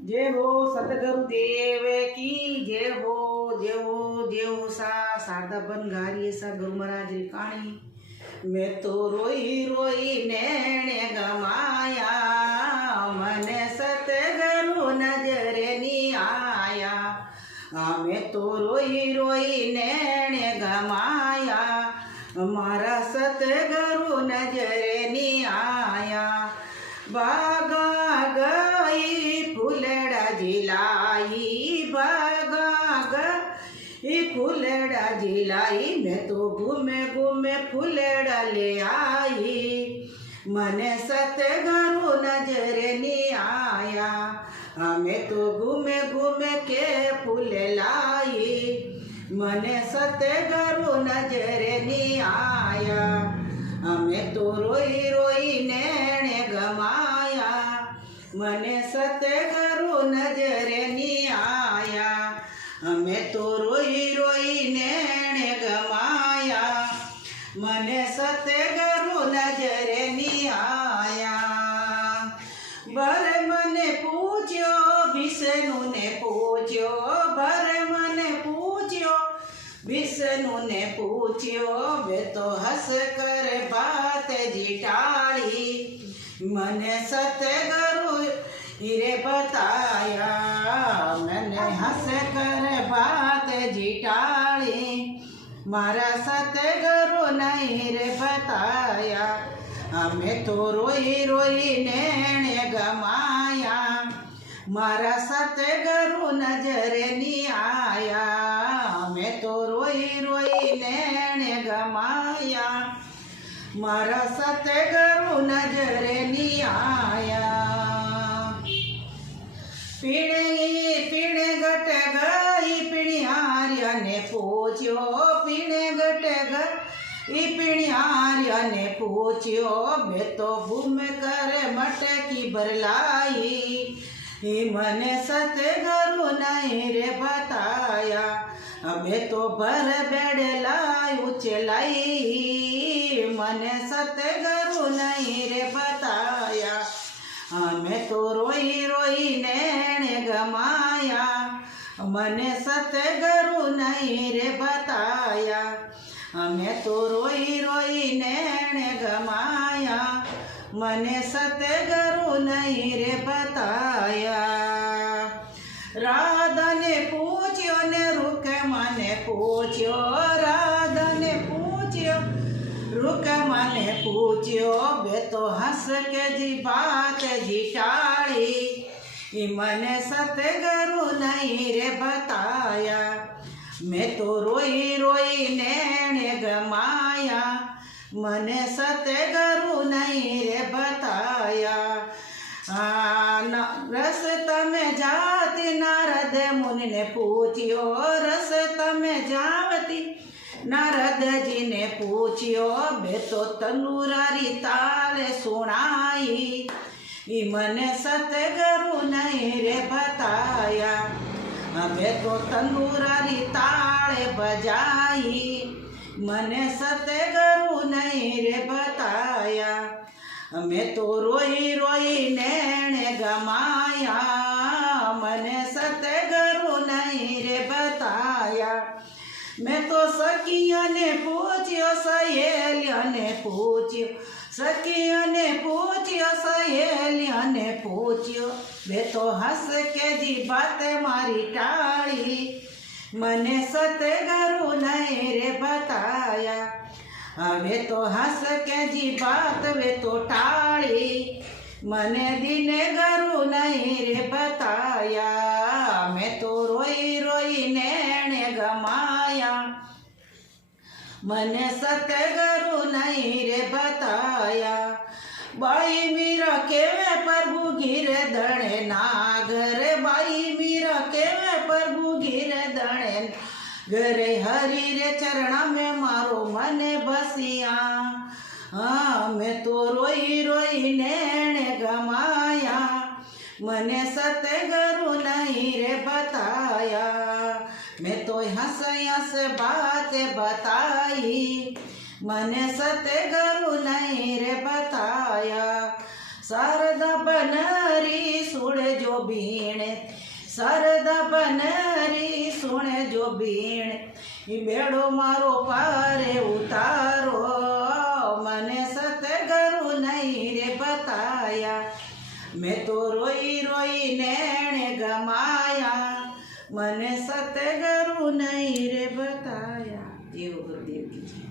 जय हो सतगुरुदेव की जय हो जय हो जय हो सा शारदा बन गारी सा गुरु महाराज री कहानी। मैं तो रोई रोई नैणे गमाया मने सतगुरु नजरे नी आया। मैं तो रोई रोई नैणे गमाया मारा सतगुरु नजरे नी आया। बागा गई फूलड़ा जिलाई बागा गई फूलड़ा जिलाई मैं तो घूमे घूमे फूलड़ा ले आई मने सतगुरु नजरे नी आया। मैं तो घूमे घूमे के फूल लाई मने सतगुरु नजरे नी आया। मैं तो रोई रोई नैणे गमाया मने सतगुरु नजरे नी आया। मैं तो रोई रोई नैणे गमाया मने सतगुरु नजरे नी आया। बर मने पूछ्यो विष्णु ने पूछ्यो बर मने पूछ्यो विष्णु ने पूछ्यो वे तो हंस कर बात जिटाड़ी मने सतगुरु हीरे बताया। मैंने हंस कर बात जिटाड़ी मारा सतगुरु नहीं रे बताया। मैं तो रोई रोई नैणे गमाया मारा सतगुरु नजरे नी आया। मैं तो रोई रोई नैणे गमाया मारा सतगुरु नजरे नी आया। पीणे पीणे गट गई पिणियार्या ने पूछ्यो पीणे गट गई पिणियार्या ने पूछ्यो वे तो घूम कर मटकी बरलाई मने सतगुरु नहीं रे बताया। मैं तो भर बेड़ लाई उचलाई मने सतगुरु नहीं रे बताया। मैं तो रोई रोई नैणे गमाया मने सतगुरु नहीं रे बताया। मैं तो रोई रोई नैणे गमाया मने सतगुरु नहीं रे बताया। राधा ने पूछ्यो ने रुक मने पूछ्यो राधा ने पूछ्यो रुक मने पूछ्यो वे तो हंस के जी बात जिटाड़ी मने सतगुरु नहीं रे बताया। मैं तो रोई रोई नैणे गमाया मने सतगुरु नहीं रे बताया। रस्ता में जाती नारद मुनि ने पूछ्यो रस्ता में जावती नारद जी ने पूछ्यो बे तो तंदूरारी ताल सुनाई मने सतगुरु नहीं रे बताया। बे तो तंदूरारी ताल बजाई मने सतगुरु नहीं रे बताया। मैं तो रोई रोई नैणे गमाया मने सतगुरु नहीं रे बताया। मैं तो सखिया ने पूछ्यो सहेलिया ने पूछ्यो सखिया ने पूछ्यो सहेलिया ने पूछ्यो वे तो हंस के जी बात मारी टाड़ी मने सतगुरु नहीं रे बताया। वे तो हंस के जी बात वे तो टाड़ी मने दीने गुरु नहीं रे बताया। मैं तो रोई रोई नैणे गमाया मने सतगुरु नहीं रे बताया। बाई मीरा केवे प्रभु गिर दणे नागर बाई मीरा केवे प्रभु गिर दणे गरे हरि रे चरणा में मारो मने बसिया। मैं तो रोई रोई नैणे गमाया मने सतगुरु नहीं रे बताया। मैं तो हंस हंस बात बताई मने सतगुरु नहीं रे बताया। शारदा बनरी सुड़ જો ભીણ સરદા બનરી સુણે જો ભીણ ઈ બેડો મારો પારે ઉતારો મને સતગરુ નહીં રે બતાયા મેં તો રોઈ રોઈ નેણે ગમાયા મને સતગરુ નહીં રે બતાયા. એવું ગુરુદેવ કીધું.